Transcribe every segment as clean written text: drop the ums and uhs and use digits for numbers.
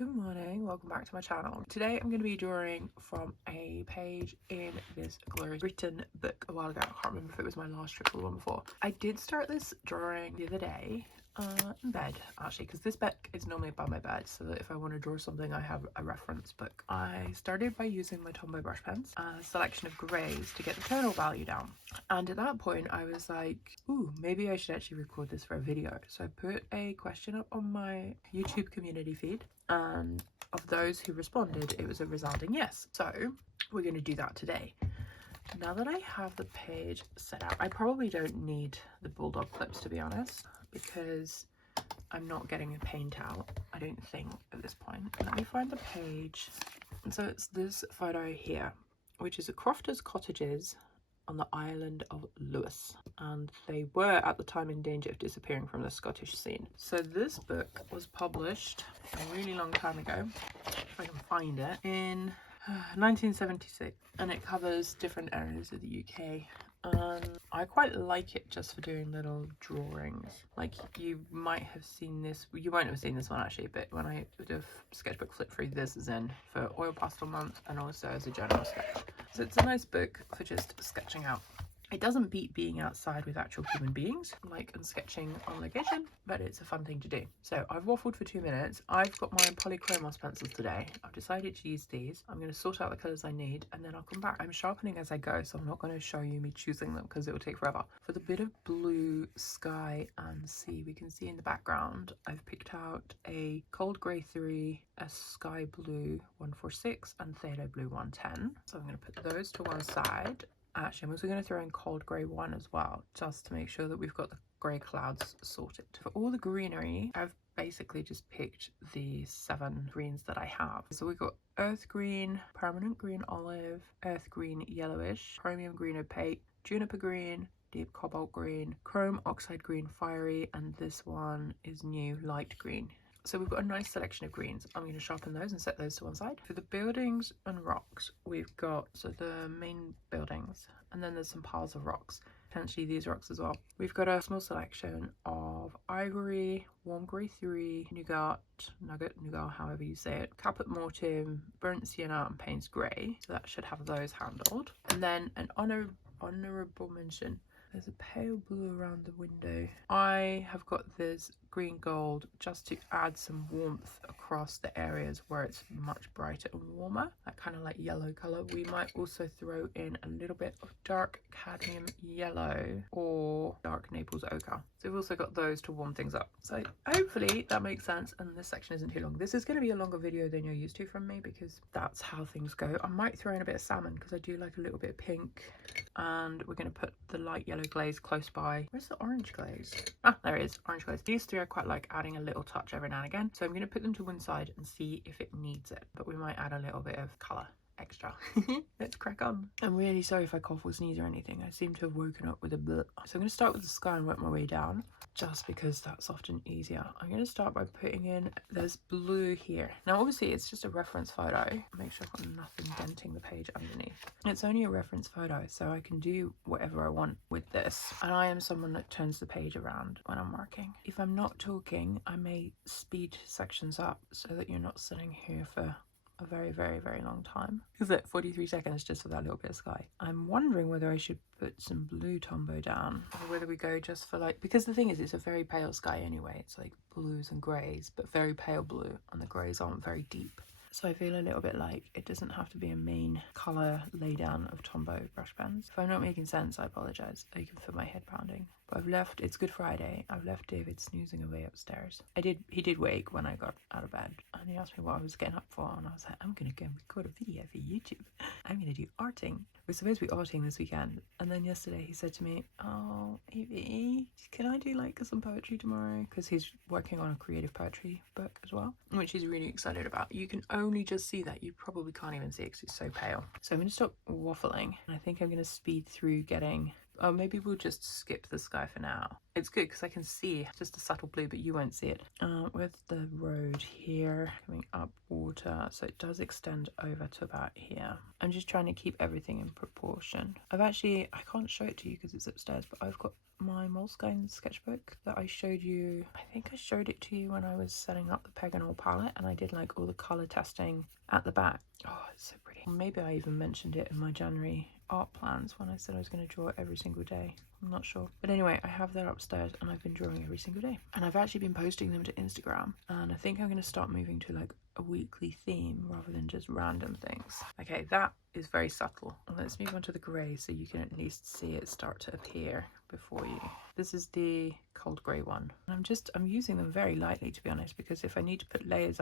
Good morning, welcome back to my channel. Today I'm going to be drawing from a page in this glorious written book a while ago. I can't remember if it was my last trip or the one before. I did start this drawing the other day in bed actually, because this book is normally by my bed so that if I want to draw something I have a reference book. I started by using my Tombow brush pens, a selection of greys to get the tonal value down, and at that point I was like, ooh, maybe I should actually record this for a video. So I put a question up on my YouTube community feed, and of those who responded it was a resounding yes. So we're going to do that today. Now that I have the page set out, I probably don't need the bulldog clips to be honest, because I'm not getting a paint out, I don't think, at this point. Let me find the page. And so it's this photo here, which is a crofter's cottages on the island of Lewis, and they were at the time in danger of disappearing from the Scottish scene. So this book was published a really long time ago, if I can find it, in 1976, and it covers different areas of the UK. I quite like it just for doing little drawings. Like, you might have seen this, you won't have seen this one actually, but when I do a sketchbook flip through, this is in for oil pastel month and also as a general sketch. So it's a nice book for just sketching out. It doesn't beat being outside with actual human beings, like and sketching on location, but it's a fun thing to do. So I've waffled for 2 minutes. I've got my Polychromos pencils today. I've decided to use these. I'm going to sort out the colours I need and then I'll come back. I'm sharpening as I go, so I'm not going to show you me choosing them because it will take forever. For the bit of blue, sky and sea, we can see in the background, I've picked out a cold grey 3, a sky blue 146 and phthalo blue 110. So I'm going to put those to one side. Actually, I'm also going to throw in cold grey 1 as well, just to make sure that we've got the grey clouds sorted. For all the greenery, I've basically just picked the 7 greens that I have. So we've got earth green, permanent green olive, earth green yellowish, chromium green opaque, juniper green, deep cobalt green, chrome oxide green fiery, and this one is new light green. So we've got a nice selection of greens. I'm going to sharpen those and set those to one side. For the buildings and rocks, we've got the main buildings, and then there's some piles of rocks, potentially these rocks as well. We've got a small selection of ivory, warm grey 3, nugget, however you say it, caput mortem, burnt sienna and Payne's grey. So that should have those handled. And then an honourable mention. There's a pale blue around the window. I have got this green gold just to add some warmth across the areas where it's much brighter and warmer, that kind of like yellow colour. We might also throw in a little bit of dark cadmium yellow or dark Naples ochre. So we've also got those to warm things up. So hopefully that makes sense and this section isn't too long. This is going to be a longer video than you're used to from me because that's how things go. I might throw in a bit of salmon because I do like a little bit of pink, and we're going to put the light yellow glaze close by. Where's the orange glaze? Ah, there it is, orange glaze. These three I quite like adding a little touch every now and again, so I'm going to put them to one side and see if it needs it, but we might add a little bit of colour extra. Let's crack on. I'm really sorry if I cough or sneeze or anything. I seem to have woken up with a bleh. So I'm going to start with the sky and work my way down, just because that's often easier. I'm going to start by putting in, there's blue here. Now obviously it's just a reference photo. Make sure I've got nothing denting the page underneath. It's only a reference photo, so I can do whatever I want with this. And I am someone that turns the page around when I'm working. If I'm not talking, I may speed sections up so that you're not sitting here for a very, very, very long time. Is it 43 seconds just for that little bit of sky? I'm wondering whether I should put some blue Tombow down, or whether we go just for like, because the thing is it's a very pale sky anyway. It's like blues and greys, but very pale blue, and the greys aren't very deep. So I feel a little bit like it doesn't have to be a main colour laydown of Tombow brush pens. If I'm not making sense, I apologise. I can feel my head pounding. But I've left, it's Good Friday, I've left David snoozing away upstairs. He did wake when I got out of bed, and he asked me what I was getting up for, and I was like, I'm gonna go and record a video for YouTube. I'm gonna do arting. We're supposed to be arting this weekend, and then yesterday he said to me, oh, Evie, can I do like some poetry tomorrow? Because he's working on a creative poetry book as well, which he's really excited about. You can only just see that. You probably can't even see it because it's so pale. So I'm gonna stop waffling, and I think I'm gonna speed through getting, oh, maybe we'll just skip the sky for now. It's good because I can see just a subtle blue, but you won't see it. With the road here coming up water, so it does extend over to about here. I'm just trying to keep everything in proportion. I can't show it to you because it's upstairs, but I've got my Moleskine sketchbook that I showed you. I think I showed it to you when I was setting up the Peganol palette and I did like all the colour testing at the back. Oh, it's so pretty. Maybe I even mentioned it in my January art plans when I said I was going to draw it every single day. I'm not sure. But anyway, I have that upstairs and I've been drawing every single day. And I've actually been posting them to Instagram. And I think I'm going to start moving to like a weekly theme rather than just random things. Okay, that is very subtle. Let's move on to the grey so you can at least see it start to appear before you. This is the cold grey one. And I'm using them very lightly, to be honest, because if I need to put layers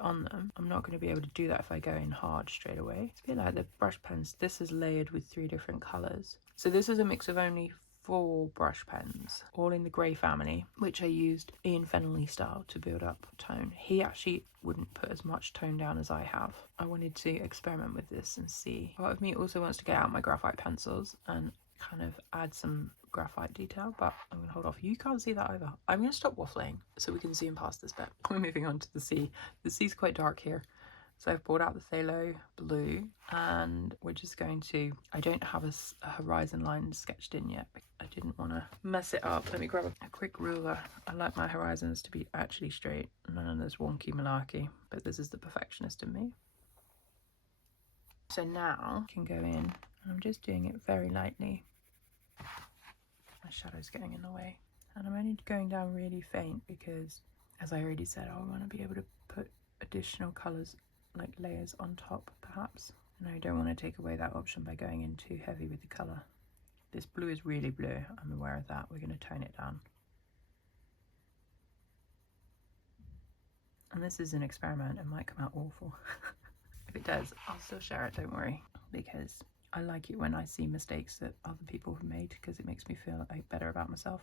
on them, I'm not going to be able to do that if I go in hard straight away. It's a bit like the brush pens. This is layered with 3 different colours. So this is a mix of only 4 brush pens, all in the grey family, which I used Ian Fennelly style to build up tone. He actually wouldn't put as much tone down as I have. I wanted to experiment with this and see. Part of me also wants to get out my graphite pencils and kind of add some graphite detail, but I'm going to hold off. You can't see that either. I'm going to stop waffling so we can zoom past this bit. We're moving on to the sea. The sea's quite dark here. So I've brought out the phthalo blue and we're just going to, I don't have a horizon line sketched in yet. I didn't want to mess it up. Let me grab a quick ruler. I like my horizons to be actually straight, none of this wonky malarkey, but this is the perfectionist in me. So now I can go in, and I'm just doing it very lightly. My shadow's getting in the way. And I'm only going down really faint because, as I already said, I want to be able to put additional colours like layers on top perhaps, and I don't want to take away that option by going in too heavy with the colour. This blue is really blue, I'm aware of that. We're going to tone it down. And this is an experiment, it might come out awful. If it does, I'll still share it, don't worry, because I like it when I see mistakes that other people have made, because it makes me feel like better about myself.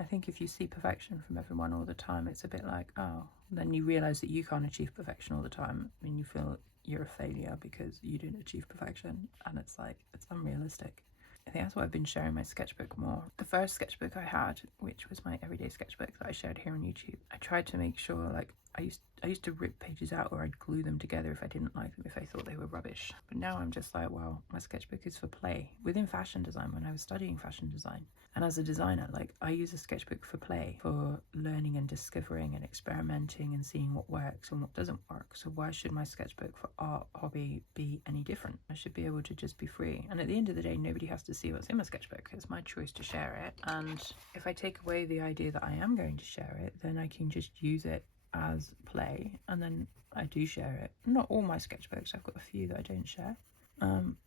I think if you see perfection from everyone all the time, it's a bit like, oh, then you realise that you can't achieve perfection all the time and you feel you're a failure because you didn't achieve perfection, and it's like, it's unrealistic. I think that's why I've been sharing my sketchbook more. The first sketchbook I had, which was my everyday sketchbook that I shared here on YouTube, I tried to make sure, like, I used to rip pages out or I'd glue them together if I didn't like them, if I thought they were rubbish. But now I'm just like, wow, my sketchbook is for play. Within fashion design, when I was studying fashion design, and as a designer, like, I use a sketchbook for play, for learning and discovering and experimenting and seeing what works and what doesn't work. So why should my sketchbook for art hobby be any different? I should be able to just be free. And at the end of the day, nobody has to see what's in my sketchbook. It's my choice to share it. And if I take away the idea that I am going to share it, then I can just use it as play, and then I do share it. Not all my sketchbooks, I've got a few that I don't share,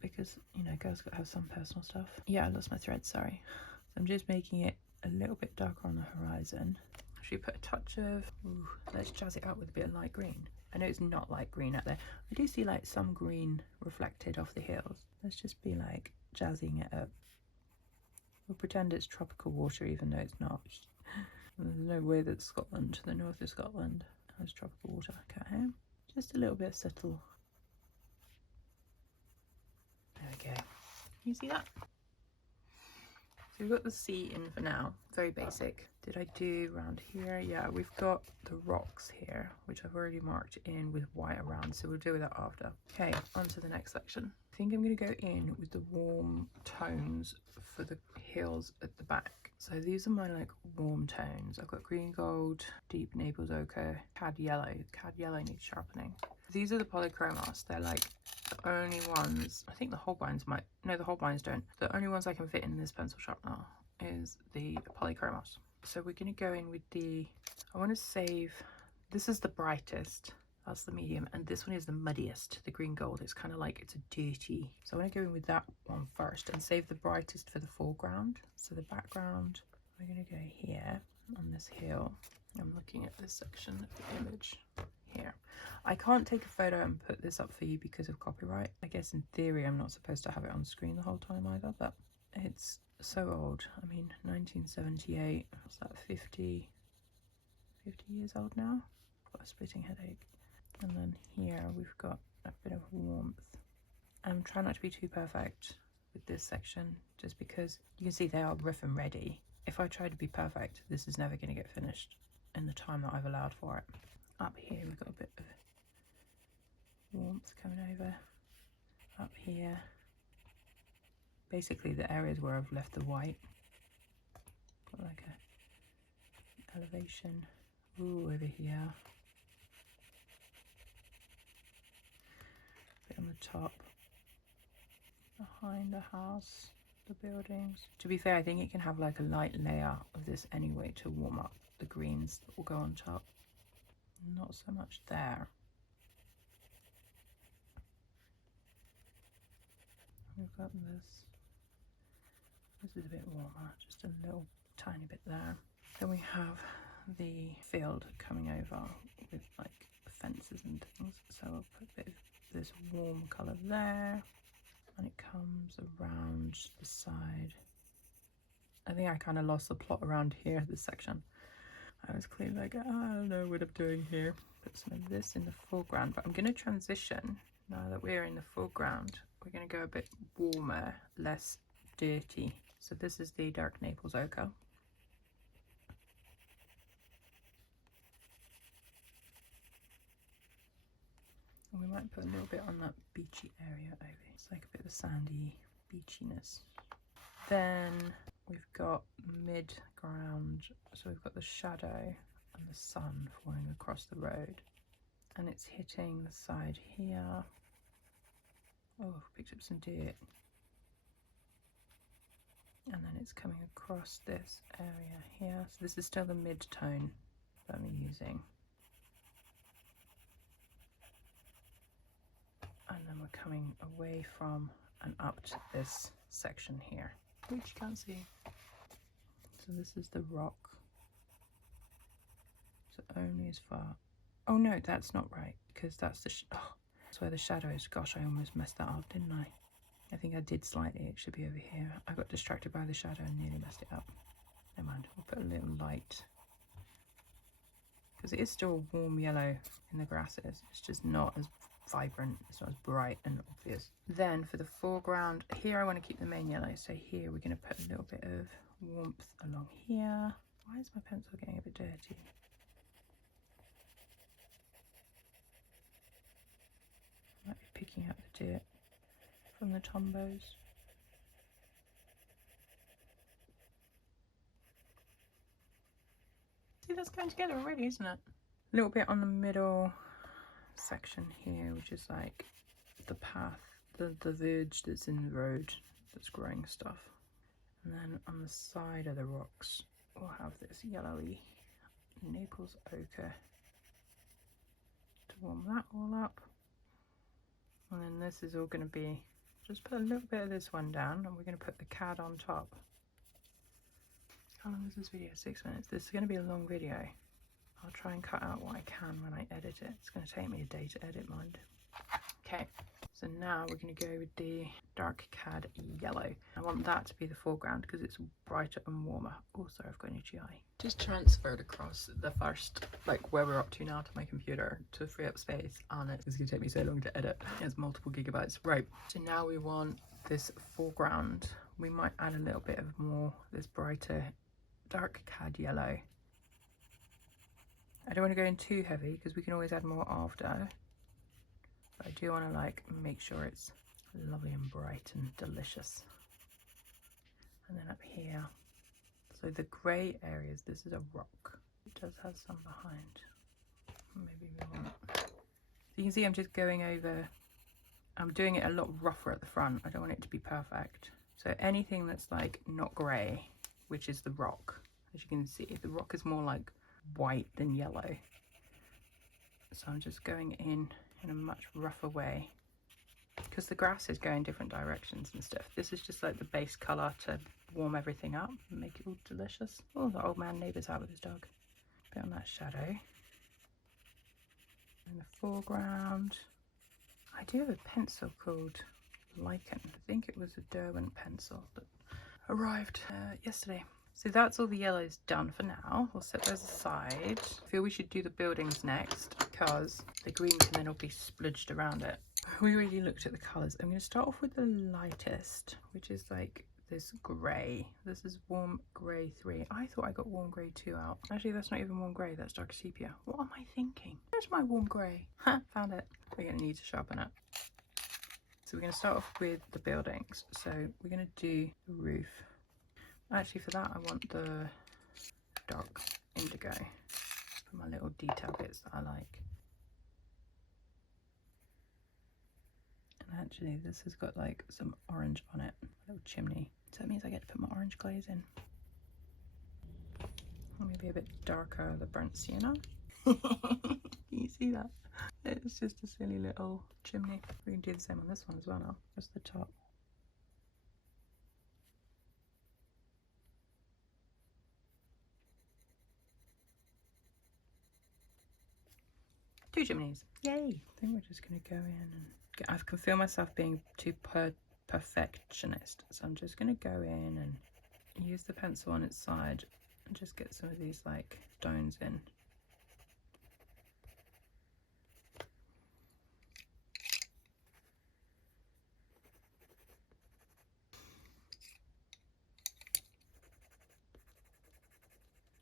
because, you know, girls got to have some personal stuff. Yeah, I lost my thread, sorry. So I'm just making it a little bit darker on the horizon. Should we put a touch of, ooh, let's jazz it up with a bit of light green. I know it's not light green out there. I do see like some green reflected off the hills. Let's just be like jazzing it up. We'll pretend it's tropical water even though it's not. There's no way that Scotland, the north of Scotland, has tropical water. Okay, just a little bit subtle. There we go. Can you see that? So we've got the sea in for now. Very basic. Did I do around here? Yeah, we've got the rocks here, which I've already marked in with white around, so we'll deal with that after. Okay, on to the next section. I think I'm going to go in with the warm tones for the hills at the back. So these are my like warm tones. I've got green gold, deep Naples ochre, cad yellow. Cad yellow needs sharpening. These are the Polychromos. They're like the only ones, I think the Holbeins might, no, the Holbeins don't. The only ones I can fit in this pencil sharpener is the Polychromos. So we're going to go in with the, I want to save, this is the brightest, that's the medium, and this one is the muddiest, the green gold. It's kind of like, it's a dirty. So I want to go in with that one first and save the brightest for the foreground. So the background, we're going to go here on this hill. I'm looking at this section of the image here. I can't take a photo and put this up for you because of copyright. I guess in theory I'm not supposed to have it on screen the whole time either, but it's so old. I mean, 1978, what's that, 50 years old now? I've got a splitting headache. And then here we've got a bit of warmth. I'm trying not to be too perfect with this section, just because you can see they are rough and ready. If I try to be perfect, this is never going to get finished in the time that I've allowed for it. Up here we've got a bit of warmth coming over. Up here, basically the areas where I've left the white. elevation. Ooh, over here. Bit on the top. Behind the house, the buildings. To be fair, I think it can have like a light layer of this anyway to warm up the greens that will go on top. Not so much there. We've got this. This is a bit warmer, just a little tiny bit there. Then we have the field coming over with like fences and things. So I'll put a bit of this warm colour there. And it comes around the side. I think I kind of lost the plot around here, this section. I was clearly like, I don't know what I'm doing here. Put some of this in the foreground, but I'm going to transition now that we're in the foreground. We're going to go a bit warmer, less dirty. So this is the dark Naples ochre. And we might put a little bit on that beachy area over. It's like a bit of a sandy beachiness. Then we've got mid-ground, so we've got the shadow and the sun falling across the road, and it's hitting the side here. Oh, picked up some dirt. And then it's coming across this area here. So this is still the mid-tone that I'm using. And then we're coming away from and up to this section here, which you can't see. So this is the rock. So only as far. Oh no, that's not right, because that's the that's where the shadow is. Gosh, I almost messed that up, didn't I? I think I did slightly. It should be over here. I got distracted by the shadow and nearly messed it up. Never mind. We'll put a little light, because it is still warm yellow in the grasses. It's just not as vibrant, it's not as bright and obvious. Then for the foreground, here I want to keep the main yellow, so here we're going to put a little bit of warmth along here. Why is my pencil getting a bit dirty? Might be picking up the dirt from the Tombows. See, that's going together already, isn't it? A little bit on the middle section here, which is like the path, the verge that's in the road that's growing stuff. And then on the side of the rocks we'll have this yellowy Naples ochre to warm that all up. And then this is all going to be, just put a little bit of this one down, and we're going to put the cad on top. How long is this video? 6 minutes. This is going to be a long video. I'll try and cut out what I can when I edit it. It's going to take me a day to edit, mind. Okay, so now we're going to go with the dark cad yellow. I want that to be the foreground because it's brighter and warmer. Also, I've got an itchy eye. Just transferred across the first, like where we're up to now, to my computer to free up space, and it's going to take me so long to edit. It's multiple gigabytes. Right, so now we want this foreground. We might add a little bit of more this brighter dark cad yellow. I don't want to go in too heavy because we can always add more after, but I do want to like make sure it's lovely and bright and delicious. And then up here, so the grey areas, this is a rock. It does have some behind. Maybe we want it. So you can see I'm just going over, I'm doing it a lot rougher at the front. I don't want it to be perfect. So anything that's like not grey, which is the rock, as you can see, the rock is more like white than yellow. So I'm just going in a much rougher way because the grass is going different directions and stuff. This is just like the base colour to warm everything up and make it all delicious. Oh, the old man neighbour's out with his dog. A bit on that shadow. In the foreground, I do have a pencil called Lichen. I think it was a Derwent pencil that arrived yesterday. So that's all the yellows done for now. We'll set those aside. I feel we should do the buildings next because the green can then all be spludged around it. We already looked at the colours. I'm going to start off with the lightest, which is like this grey. This is warm grey 3. I thought I got warm grey 2 out. Actually, that's not even warm grey. That's dark sepia. What am I thinking? Where's my warm grey? Ha, found it. We're going to need to sharpen it. So we're going to start off with the buildings. So we're going to do the roof. Actually, for that, I want the dark indigo for my little detail bits that I like. And actually this has got like some orange on it, a little chimney. So that means I get to put my orange glaze in. Maybe a bit darker, the burnt sienna. You see that? It's just a silly little chimney. We can do the same on this one as well now, just the top. Two chimneys. Yay! I think we're just going to go in and I can feel myself being too perfectionist. So I'm just going to go in and use the pencil on its side and just get some of these like stones in.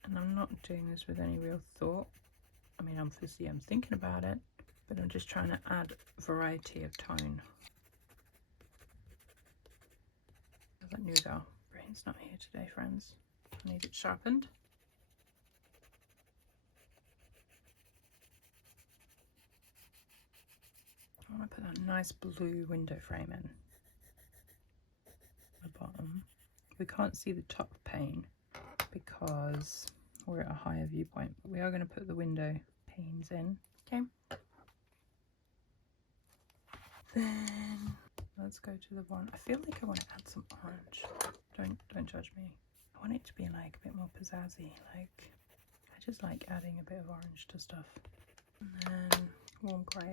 And I'm not doing this with any real thought. I mean, obviously I'm thinking about it, but I'm just trying to add variety of tone. How's that nougat? Brain's not here today, friends. I need it sharpened. I want to put that nice blue window frame in the bottom. We can't see the top pane because we're at a higher viewpoint, but we are going to put the window panes in. Okay. Then let's go to the one. I feel like I want to add some orange. Don't judge me. I want it to be like a bit more pizzazzy. Like I just like adding a bit of orange to stuff. And then warm grey.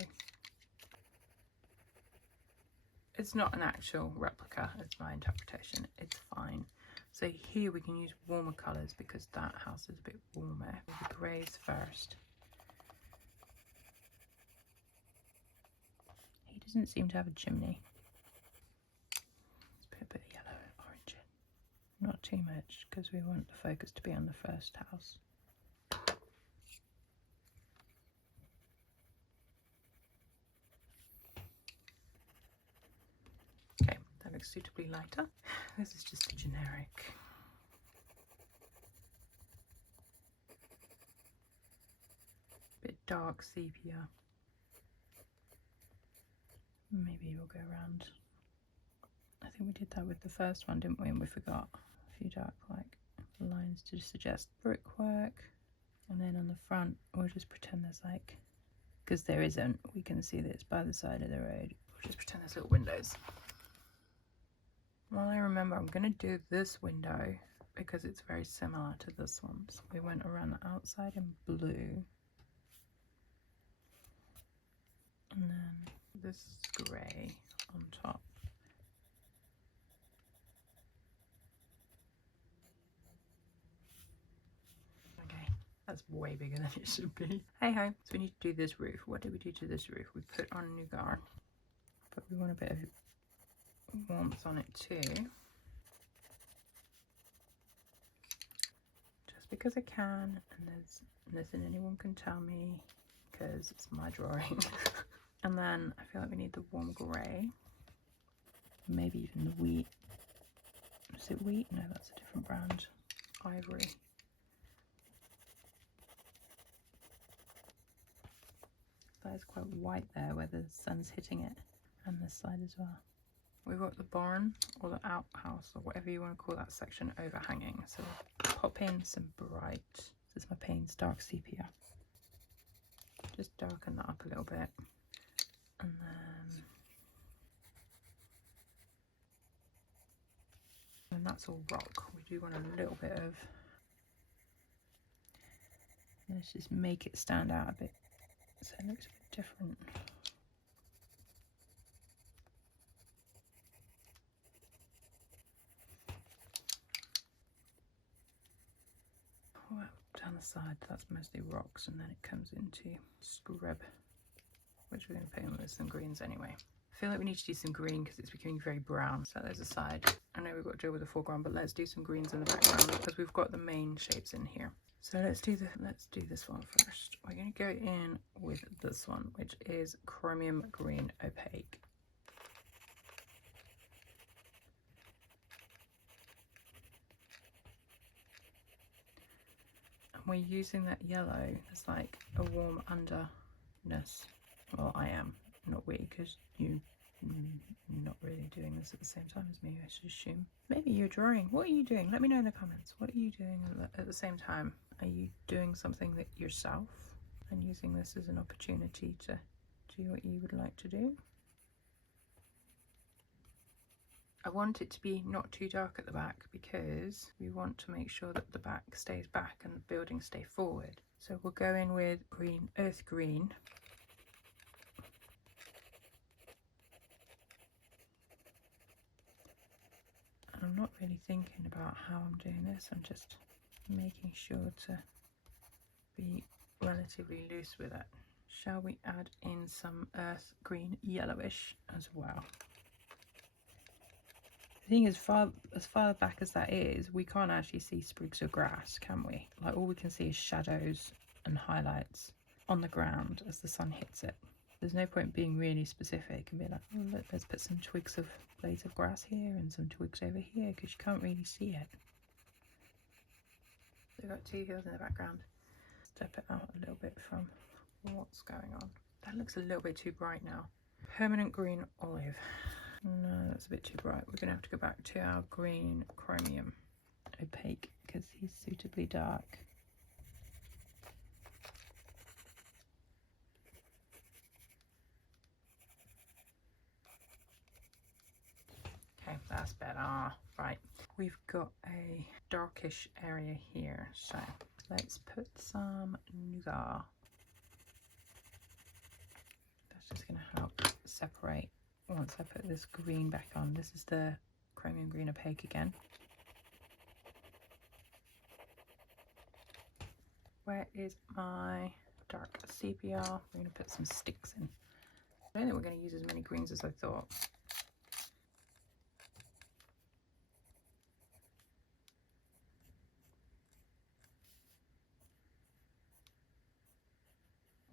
It's not an actual replica, it's my interpretation. It's fine. So here we can use warmer colours because that house is a bit warmer. The greys first. He doesn't seem to have a chimney. Let's put a bit of yellow and orange in. Not too much because we want the focus to be on the first house. Okay, that looks suitably lighter. This is just a generic. Bit dark sepia. Maybe we'll go around. I think we did that with the first one, didn't we? And we forgot a few dark like lines to suggest brickwork. And then on the front, we'll just pretend there's like, because there isn't, we can see that it's by the side of the road. We'll just pretend there's little windows. Well, I remember I'm going to do this window because it's very similar to this one. So we went around the outside in blue. And then this grey on top. Okay, that's way bigger than it should be. Hey ho, so we need to do this roof. What did we do to this roof? We put on nougat, but we want a bit of warmth on it too. Just because I can, and there's nothing anyone can tell me because it's my drawing. And then I feel like we need the warm grey, maybe even the wheat. Is it wheat? No, that's a different brand. Ivory. That is quite white there where the sun's hitting it, and this side as well. We've got the barn or the outhouse or whatever you want to call that section overhanging. So pop in some bright, this is my paints, dark sepia. Just darken that up a little bit. And then that's all rock. We do want a little bit of, let's just make it stand out a bit so it looks a bit different. Well, down the side that's mostly rocks, and then it comes into scrub, which we're going to put in with some greens anyway. I feel like we need to do some green because it's becoming very brown. So there's a side. I know we've got to deal with the foreground, but let's do some greens in the background because we've got the main shapes in here. So let's do this one first. We're going to go in with this one, which is chromium green opaque. And we're using that yellow as like a warm underness. Well, I am, not we, because you're not really doing this at the same time as me, I should assume. Maybe you're drawing. What are you doing? Let me know in the comments. What are you doing at the same time? Are you doing something that yourself and using this as an opportunity to do what you would like to do? I want it to be not too dark at the back because we want to make sure that the back stays back and the buildings stay forward. So we'll go in with green, earth green. And I'm not really thinking about how I'm doing this. I'm just making sure to be relatively loose with it. Shall we add in some earth green yellowish as well? The thing is, as far back as that is, we can't actually see sprigs of grass, can we? Like, all we can see is shadows and highlights on the ground as the sun hits it. There's no point being really specific and be like, oh, look, let's put some twigs of blades of grass here and some twigs over here, because you can't really see it. We've got two hills in the background. Step it out a little bit from what's going on. That looks a little bit too bright now. Permanent green olive. No, that's a bit too bright. We're going to have to go back to our green chromium opaque because he's suitably dark. Okay, that's better. Right, we've got a darkish area here, so let's put some nougat. That's just going to help separate. Once I put this green back on, this is the chromium green opaque again. Where is my dark sepia? We're going to put some sticks in. I don't think we're going to use as many greens as I thought.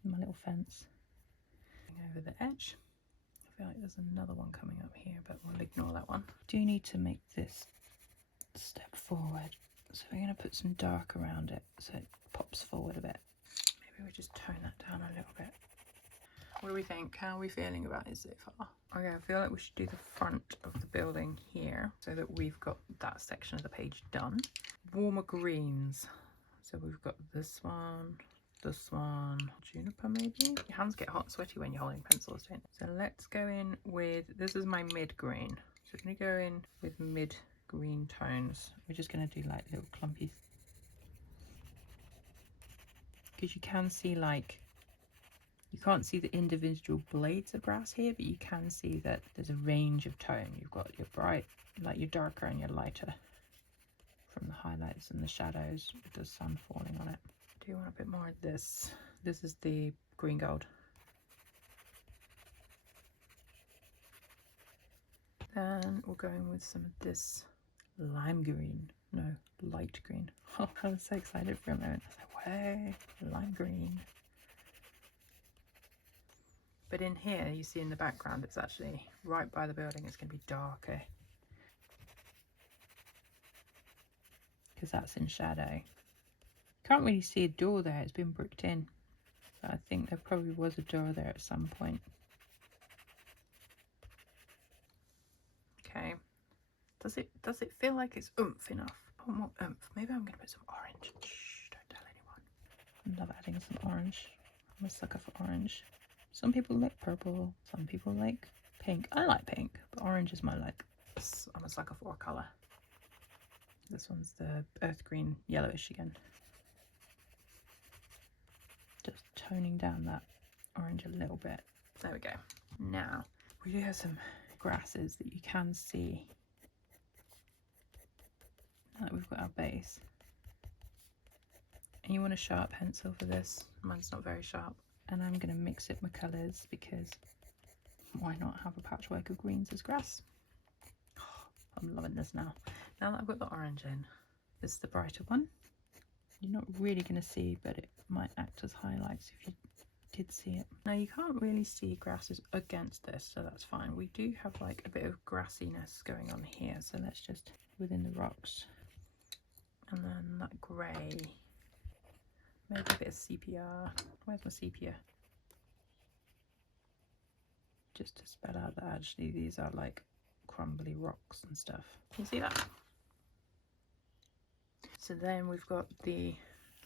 My little fence. Over the edge. I feel like there's another one coming up here, but we'll ignore that one. Do need to make this step forward, so we're going to put some dark around it so it pops forward a bit. Maybe we just tone that down a little bit. What do we think? How are we feeling about it so far? Okay, I feel like we should do the front of the building here so that we've got that section of the page done. Warmer greens. So we've got this one, juniper maybe? Your hands get hot and sweaty when you're holding pencils, don't they? So let's go in with, this is my mid green. So we're going to go in with mid green tones. We're just going to do like little clumpies. Because you can see, like, you can't see the individual blades of grass here, but you can see that there's a range of tone. You've got your bright, like your darker and your lighter from the highlights and the shadows with the sun falling on it. Do you want a bit more of this? This is the green gold. Then we'll go in with some of this lime green. No, light green. Oh, I was so excited for a moment. I was like, way, lime green. But in here, you see in the background, it's actually right by the building. It's going to be darker because that's in shadow. Can't really see a door there, it's been bricked in. But I think there probably was a door there at some point. Okay. Does it feel like it's oomph enough? I want more oomph. Maybe I'm gonna put some orange. Shh, don't tell anyone. I love adding some orange. I'm a sucker for orange. Some people like purple, some people like pink. I like pink, but orange is my like. I'm a sucker for a colour. This one's the earth green yellowish again. Just toning down that orange a little bit. There we go. Now, we do have some grasses that you can see. Now that we've got our base. And you want a sharp pencil for this. Mine's not very sharp. And I'm going to mix it with colours because why not have a patchwork of greens as grass? Oh, I'm loving this now. Now that I've got the orange in, this is the brighter one. You're not really going to see, but it might act as highlights if you did see it. Now you can't really see grasses against this, so that's fine. We do have like a bit of grassiness going on here, so let's just within the rocks. And then that grey. maybe a bit of sepia. Where's my sepia? Just to spell out that actually these are like crumbly rocks and stuff. Can you see that? So then we've got the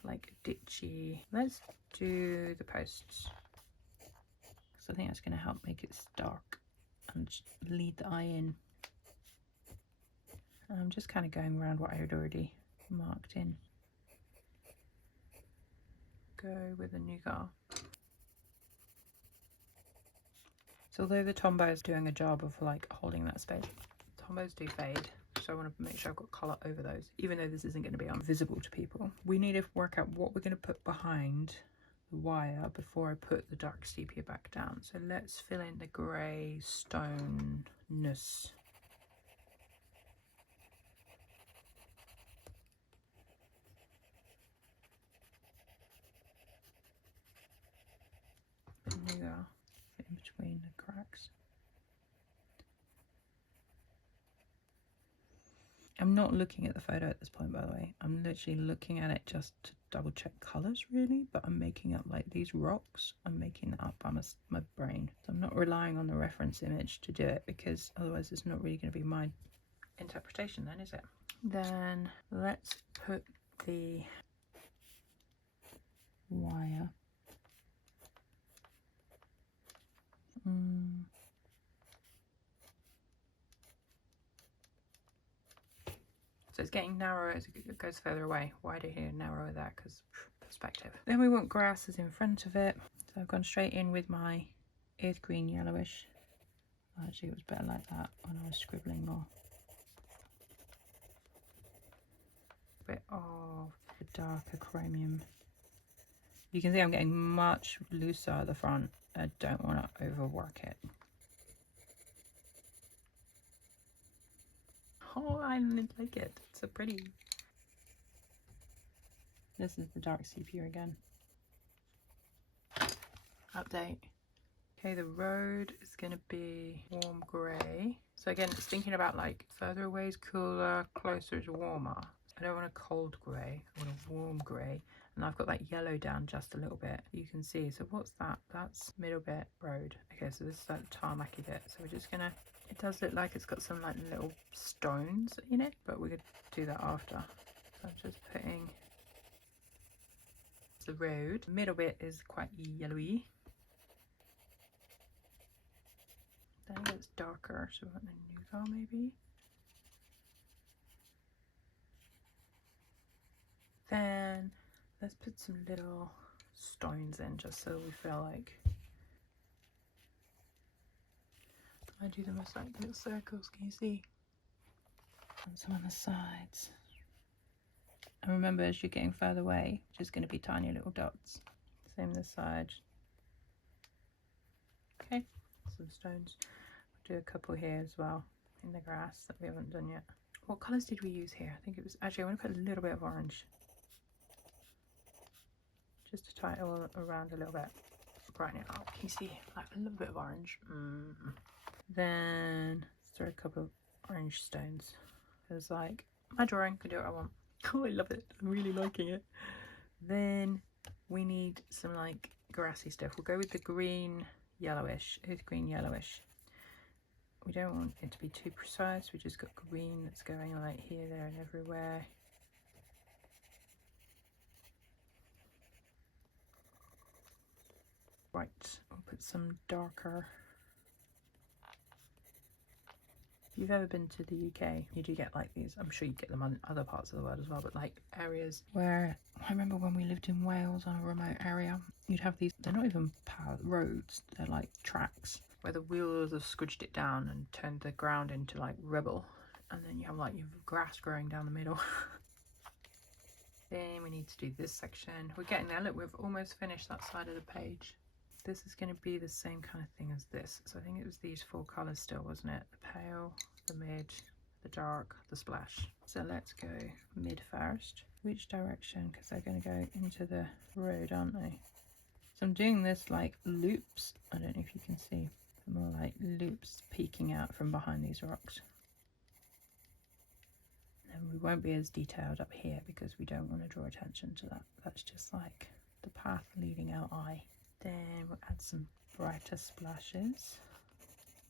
like ditchy. Let's do the posts. So I think that's going to help make it stark and lead the eye in. I'm just kind of going around what I had already marked in. Go with a nougat. So although the Tombow is doing a job of like holding that space, Tombows do fade. So I want to make sure I've got colour over those, even though this isn't going to be invisible to people. We need to work out what we're going to put behind the wire before I put the dark sepia back down. So let's fill in the grey stoneness. Nougat in between the cracks. I'm not looking at the photo at this point, by the way. I'm literally looking at it just to double check colours, really. But I'm making up like these rocks. I'm making that up by my brain. So I'm not relying on the reference image to do it, because otherwise it's not really going to be my interpretation then, is it? Then let's put the wire. So it's getting narrower as it goes further away. Wider here, narrower there, because perspective. Then we want grasses in front of it. So I've gone straight in with my earth green yellowish. Actually, it was better like that when I was scribbling more. A bit of the darker chromium. You can see I'm getting much looser at the front. I don't want to overwork it. Oh, I like it. It's so pretty. This is the dark sepia again. Update. Okay, the road is going to be warm grey. So again, it's thinking about like further away is cooler, closer is warmer. I don't want a cold grey, I want a warm grey. And I've got that yellow down just a little bit. You can see, so what's that? That's middle bit road. Okay, so this is that tarmacy bit. So we're just gonna, it does look like it's got some like little stones in it, but we could do that after. So I'm just putting the road. The middle bit is quite yellowy. Then it gets darker, so we want the nougat maybe. Then let's put some little stones in just so we feel like I do them as like little circles, can you see? And some on the sides. And remember, as you're getting further away, it's just going to be tiny little dots. Same this side. Okay, some stones. We'll do a couple here as well in the grass that we haven't done yet. What colours did we use here? I think it was, actually I want to put a little bit of orange. Just to tie it all around a little bit. Brighten it up. Can you see like a little bit of orange? Then throw a couple of orange stones. It's like my drawing, can do what I want. Oh, I love it. I'm really liking it. Then we need some like grassy stuff. We'll go with the green yellowish, earth green yellowish. We don't want it to be too precise. We just got green that's going like here, there and everywhere. Right, we'll put some darker. If you've ever been to the UK, you do get like these. I'm sure you get them on other parts of the world as well, but like areas where, I remember when we lived in Wales on a remote area, you'd have these, they're not even roads, they're like tracks, where the wheels have squidged it down and turned the ground into like rubble. And then you have like your grass growing down the middle. Then we need to do this section. We're getting there. Look, we've almost finished that side of the page. This is going to be the same kind of thing as this. So I think it was these four colours still, wasn't it? The pale, the mid, the dark, the splash. So let's go mid first. Which direction? Because they're going to go into the road, aren't they? So I'm doing this like loops. I don't know if you can see. More like loops peeking out from behind these rocks. And we won't be as detailed up here because we don't want to draw attention to that. That's just like the path leading out eye. Then we'll add some brighter splashes,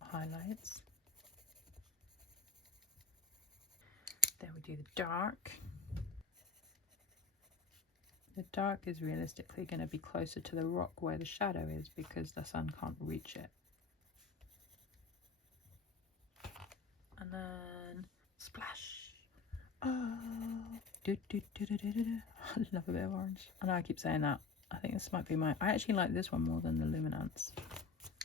highlights. Then we do the dark. The dark is realistically going to be closer to the rock where the shadow is because the sun can't reach it. And then splash. Oh, I love a bit of orange. I know I keep saying that. I think this might be I actually like this one more than the luminance.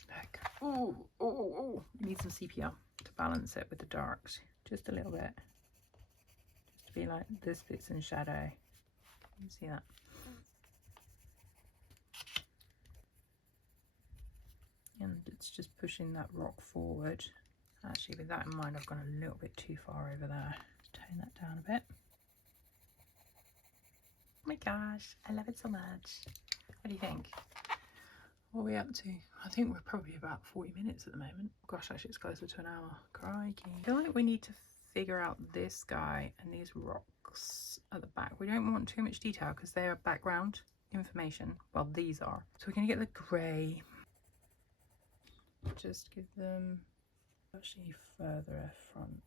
Look. Oh, oh, oh, oh. You need some sepia to balance it with the darks. Just a little bit. Just to be like, this bit's in shadow. You see that? And it's just pushing that rock forward. Actually, with that in mind, I've gone a little bit too far over there. Tone that down a bit. Oh my gosh, I love it so much. What do you think? What are we up to? I think we're probably about 40 minutes at the moment. Gosh, actually it's closer to an hour. Crikey. I feel like we need to figure out this guy and these rocks at the back. We don't want too much detail because they are background information. Well, these are. So we're going to get the grey. Just give them actually further front.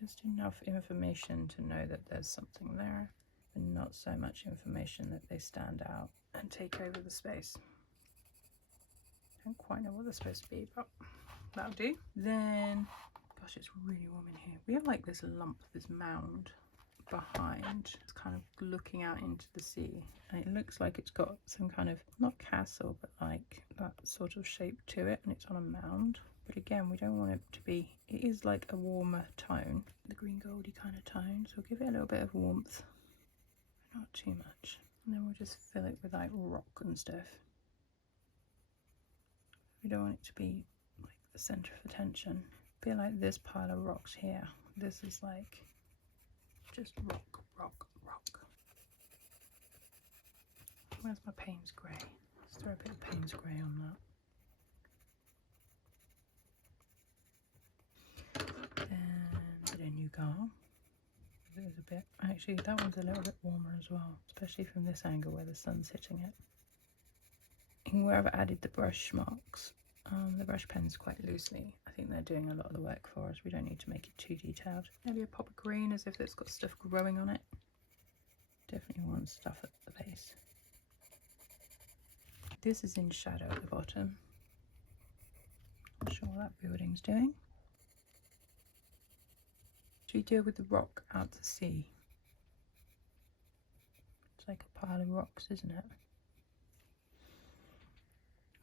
Just enough information to know that there's something there, but not so much information that they stand out and take over the space. Don't quite know what they're supposed to be, but that'll do. Then, gosh, it's really warm in here. We have like this lump, this mound behind. It's kind of looking out into the sea, and it looks like it's got some kind of, not castle, but like that sort of shape to it, and it's on a mound. But again, we don't want it to be, it is like a warmer tone, the green goldy kind of tone, so we'll give it a little bit of warmth, not too much. And then we'll just fill it with like rock and stuff. We don't want it to be like the centre of attention. Be like this pile of rocks here. This is like just rock, rock, rock. Where's my Payne's grey? Let's throw a bit of Payne's grey on that. Then a new girl. There's a bit. Actually, that one's a little bit warmer as well, especially from this angle where the sun's hitting it. And where I've added the brush marks, the brush pens quite loosely. I think they're doing a lot of the work for us. We don't need to make it too detailed. Maybe a pop of green as if it's got stuff growing on it. Definitely want stuff at the base. This is in shadow at the bottom. Not sure what that building's doing. Should we deal with the rock out to sea? It's like a pile of rocks, isn't it?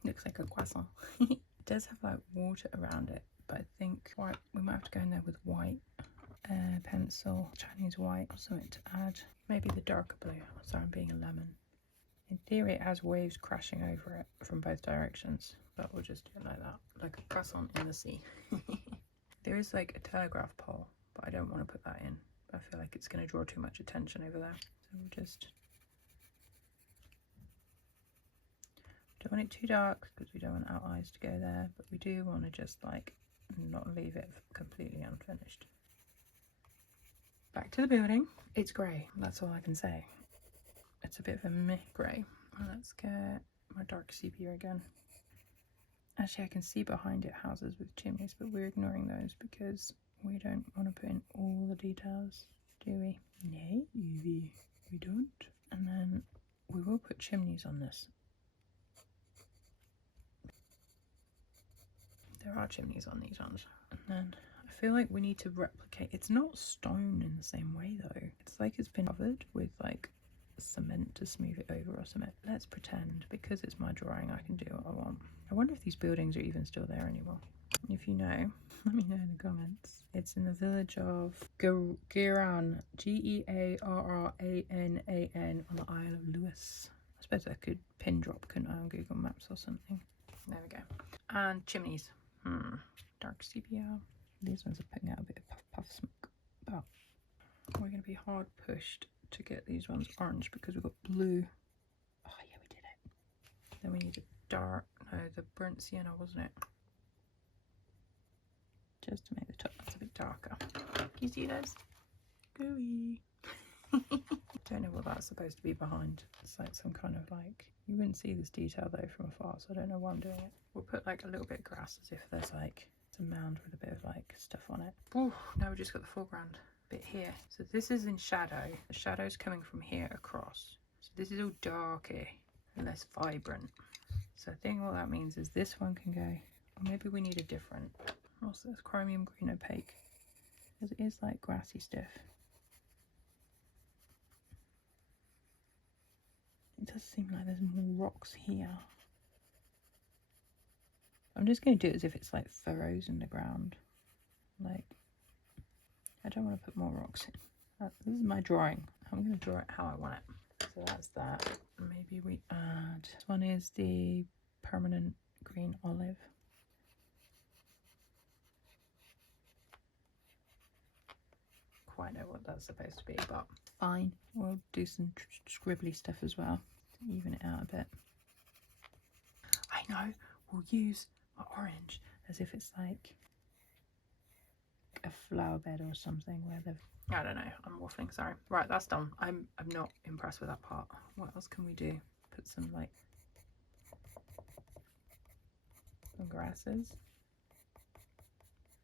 Looks like a croissant. It does have like water around it, but I think white, we might have to go in there with white pencil, Chinese white, or something to add. Maybe the darker blue. Sorry, I'm being a lemon. In theory, it has waves crashing over it from both directions, but we'll just do it like that, like a croissant in the sea. There is like a telegraph pole, but I don't want to put that in. I feel like it's going to draw too much attention over there. So we'll just... Don't want it too dark because we don't want our eyes to go there, but we do want to just like not leave it completely unfinished. Back to the building. It's grey, that's all I can say. It's a bit of a meh grey. Let's get my dark sepia again. Actually, I can see behind it houses with chimneys, but we're ignoring those because we don't want to put in all the details, do we? No, we don't. And then we will put chimneys on this. There are chimneys on these ones. And then I feel like we need to replicate. It's not stone in the same way though. It's like it's been covered with like cement to smooth it over or something. Let's pretend, because it's my drawing, I can do what I want. I wonder if these buildings are even still there anymore. If you know, let me know in the comments. It's in the village of Gearan, Gearran, on the Isle of Lewis. I suppose I could pin drop, couldn't I, on Google Maps or something. There we go. And chimneys. Dark sepia. These ones are putting out a bit of puff smoke, but we're going to be hard pushed to get these ones orange because we've got blue. Oh yeah, we did it. Then we need a dark, no, the burnt sienna, wasn't it? Just to make the top ones a bit darker. Can you see those? Gooey. Don't know what that's supposed to be behind. It's like some kind of like, you wouldn't see this detail though from afar, so I don't know why I'm doing it. We'll put like a little bit of grass as if there's like a mound with a bit of like stuff on it. Oh, now we've just got the foreground bit here. So this is in shadow. The shadow's coming from here across. So this is all darker and less vibrant. So I think what that means is this one can go, or maybe we need a different, what's this, chromium green opaque, because it is like grassy stuff. It does seem like there's more rocks here. I'm just going to do it as if it's like furrows in the ground. Like, I don't want to put more rocks in. This is my drawing. I'm going to draw it how I want it. So that's that. Maybe we add, this one is the permanent green olive. Quite know what that's supposed to be, but fine. We'll do some scribbly stuff as well to even it out a bit. I know, we'll use my orange as if it's like a flower bed or something where they've, I don't know, I'm waffling, sorry. Right, that's done. I'm not impressed with that part. What else can we do? Put some like some grasses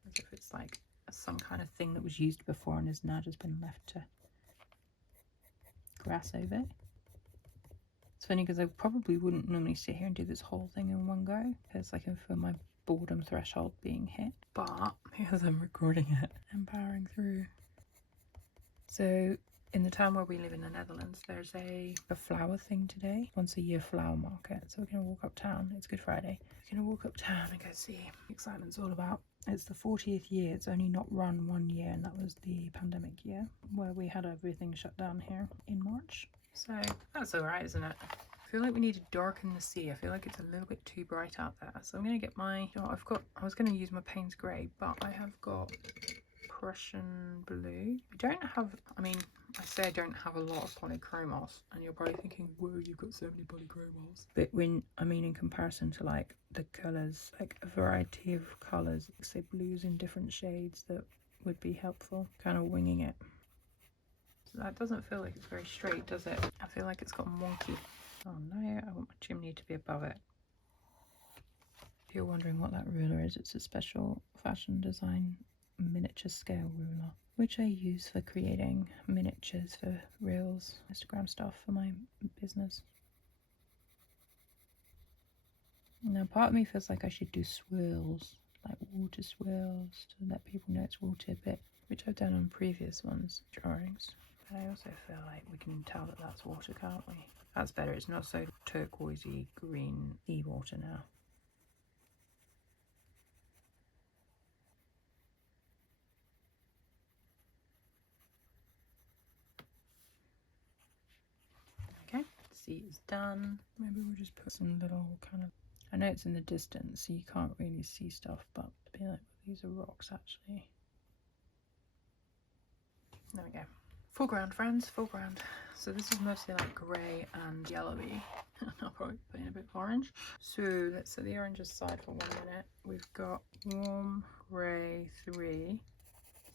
as if it's like some kind of thing that was used before and has now just been left to grass over. It's funny because I probably wouldn't normally sit here and do this whole thing in one go, because I can feel my boredom threshold being hit, but because I'm recording it and powering through. So in the town where we live in the Netherlands, there's a flower thing today, once a year flower market. So we're going to walk uptown. It's Good Friday. We're going to walk uptown and go see what excitement's all about. It's the 40th year. It's only not run 1 year, and that was the pandemic year where we had everything shut down here in March. So that's all right, isn't it? I feel like we need to darken the sea. I feel like it's a little bit too bright out there. So I'm going to get my, I was going to use my Payne's Grey, but I have got Prussian blue. I don't have, I say I don't have a lot of Polychromos, and you're probably thinking, whoa, you've got so many Polychromos. But when, in comparison to like the colours, like a variety of colours, say blues in different shades, that would be helpful. Kind of winging it. So that doesn't feel like it's very straight, does it? I feel like it's got wonky. Oh no, I want my chimney to be above it. If you're wondering what that ruler is, it's a special fashion design miniature scale ruler, which I use for creating miniatures for reels, Instagram stuff for my business. Now part of me feels like I should do swirls, like water swirls, to let people know it's water a bit, which I've done on previous ones, drawings. But I also feel like we can tell that that's water, can't we? That's better, it's not so turquoisey green seawater now. Okay, sea is done. Maybe we'll just put some little kind of, I know it's in the distance so you can't really see stuff, but to be like, these are rocks actually. There we go. Foreground, friends, foreground. So this is mostly like grey and yellowy. I'll probably put in a bit of orange. So let's set the orange aside for 1 minute. We've got warm grey 3.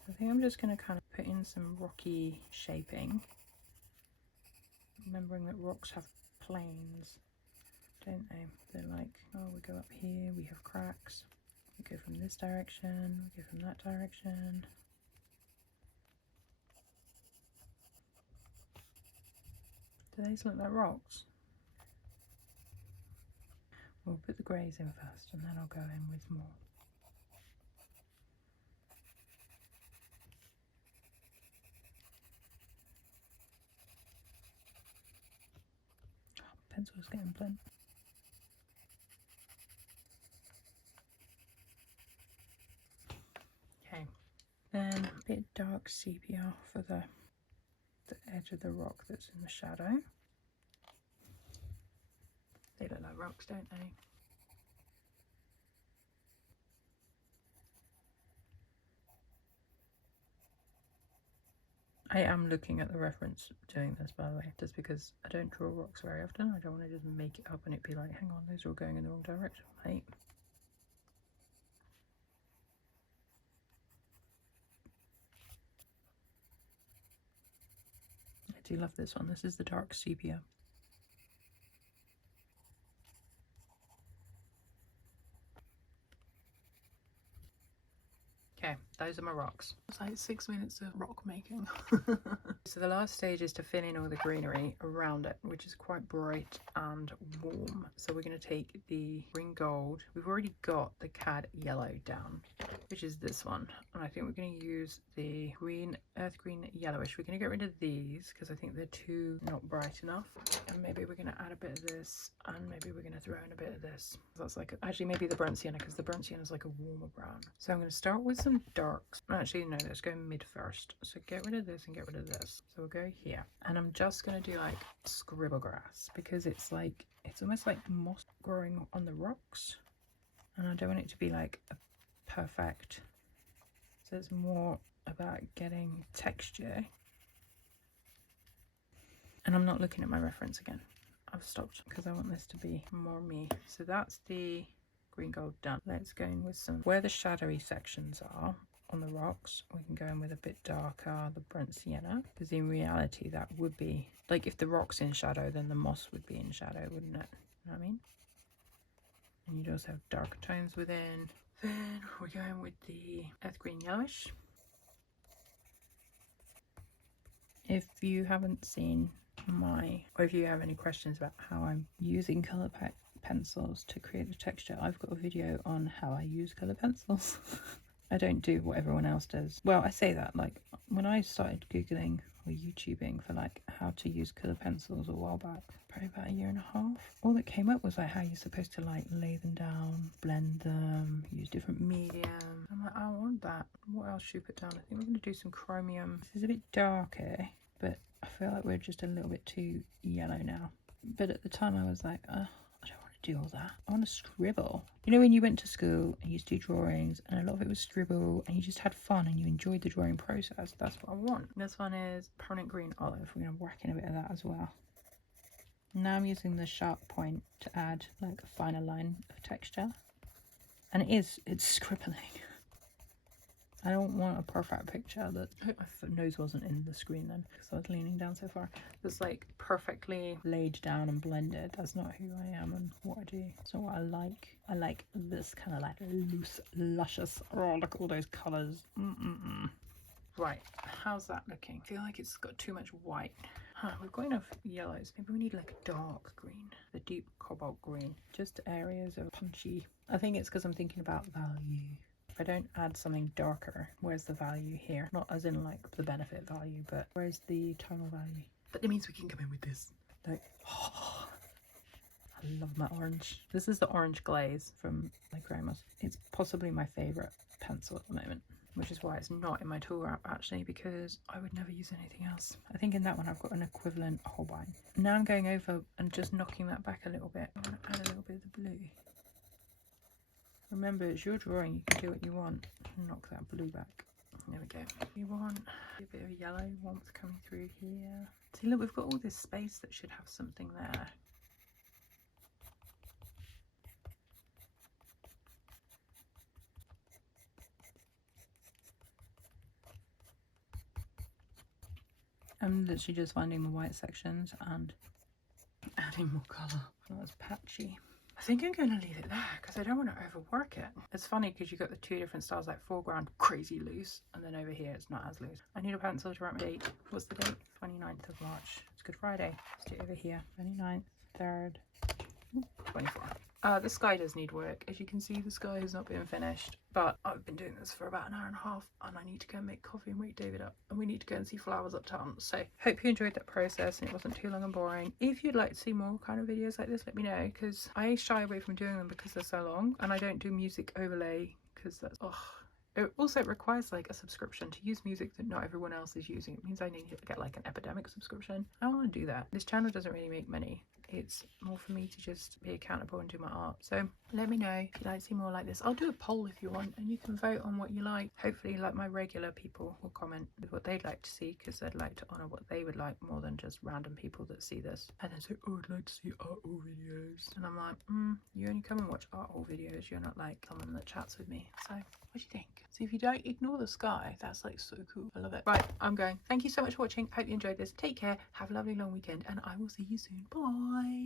I think I'm just going to kind of put in some rocky shaping. Remembering that rocks have planes, don't they? They're like, oh, we go up here, we have cracks. We go from this direction, we go from that direction. Do these look like rocks? We'll put the greys in first and then I'll go in with more. Oh, pencil's getting blunt. Okay, then a bit dark sepia for the edge of the rock that's in the shadow. They look like rocks, don't they? I am looking at the reference doing this, by the way, just because I don't draw rocks very often. I don't want to just make it up and it be like, hang on, those are all going in the wrong direction, mate. I actually love this one. This is the dark sepia. Okay, those are my rocks. It's like 6 minutes of rock making. So the last stage is to fill in all the greenery around it, which is quite bright and warm. So we're going to take the green gold. We've already got the cad yellow down, which is this one. And I think we're going to use the green, earth green yellowish. We're going to get rid of these because I think they're too not bright enough. And maybe we're going to add a bit of this, and maybe we're going to throw in a bit of this. That's like, actually maybe the burnt sienna, because the burnt sienna is like a warmer brown. So I'm going to start with some darks. Actually, no, let's go mid first. So get rid of this and get rid of this. So we'll go here. And I'm just going to do like scribble grass, because it's like, it's almost like moss growing on the rocks. And I don't want it to be like a perfect. So it's more about getting texture. And I'm not looking at my reference again. I've stopped because I want this to be more me. So that's the green gold done. Let's go in with some, where the shadowy sections are on the rocks, we can go in with a bit darker, the burnt sienna, because in reality that would be, like if the rock's in shadow, then the moss would be in shadow, wouldn't it? You know what I mean? And you'd also have darker tones within. Then we're going with the earth green yellowish. If you haven't seen my, or if you have any questions about how I'm using colour pencils to create the texture, I've got a video on how I use colour pencils. I don't do what everyone else does. Well, I say that, like when I started Googling or YouTubing for like how to use colour pencils a while back, probably about a year and a half, all that came up was like how you're supposed to like lay them down, blend them, use different medium. I'm like, I want that. What else should we put down? I think we're going to do some chromium. This is a bit darker, but I feel like we're just a little bit too yellow now. But at the time I was like, I don't want to do all that. I want to scribble. You know when you went to school and you used to do drawings and a lot of it was scribble and you just had fun and you enjoyed the drawing process? That's what I want. This one is permanent green olive. We're going to work in a bit of that as well. Now I'm using the sharp point to add like a finer line of texture. And it's scribbling. I don't want a perfect picture that, my nose wasn't in the screen then because I was leaning down so far. It's like perfectly laid down and blended. That's not who I am and what I do. It's not what I like. I like this kind of like loose, luscious, oh look at all those colours. Right, how's that looking? I feel like it's got too much white. We've got enough yellows. Maybe we need like a dark green, the deep cobalt green. Just areas of punchy. I think it's because I'm thinking about value. If I don't add something darker, where's the value here? Not as in like the benefit value, but where's the tonal value? But that means we can come in with this. Like, oh, I love my orange. This is the orange glaze from Polychromos. It's possibly my favourite pencil at the moment, which is why it's not in my tool wrap actually, because I would never use anything else. I think in that one I've got an equivalent Holbein. Now I'm going over and just knocking that back a little bit. I want to add a little bit of the blue. Remember, it's your drawing, you can do what you want. Knock that blue back. There we go. You want a bit of yellow warmth coming through here. See, look, we've got all this space that should have something there. I'm literally just finding the white sections and adding more colour. That was patchy. I think I'm going to leave it there because I don't want to overwork it. It's funny because you've got the two different styles, like foreground crazy loose, and then over here it's not as loose. I need a pencil to write my date. What's the date? 29th of March. It's Good Friday. Let's do it over here. 29th, 3rd, 24. The sky does need work. As you can see, the sky has not been finished, but I've been doing this for about an hour and a half and I need to go and make coffee and wake David up, and we need to go and see flowers uptown. So hope you enjoyed that process and it wasn't too long and boring. If you'd like to see more kind of videos like this, let me know, because I shy away from doing them because they're so long, and I don't do music overlay because that's it also requires like a subscription to use music that not everyone else is using. It means I need to get like an epidemic subscription. I don't want to do that. This channel doesn't really make money. it's more for me to just be accountable and do my art. So let me know if you'd like to see more like this. I'll do a poll if you want, and you can vote on what you like. Hopefully, like, my regular people will comment with what they'd like to see, because they'd like to honour what they would like more than just random people that see this and then say, oh, I'd like to see art haul videos. And I'm like, you only come and watch art haul videos, you're not like someone that chats with me. So what do you think? So if you don't ignore the sky, that's like so cool. I love it. Right, I'm going. Thank you so much for watching. Hope you enjoyed this. Take care, have a lovely long weekend, and I will see you soon. Bye.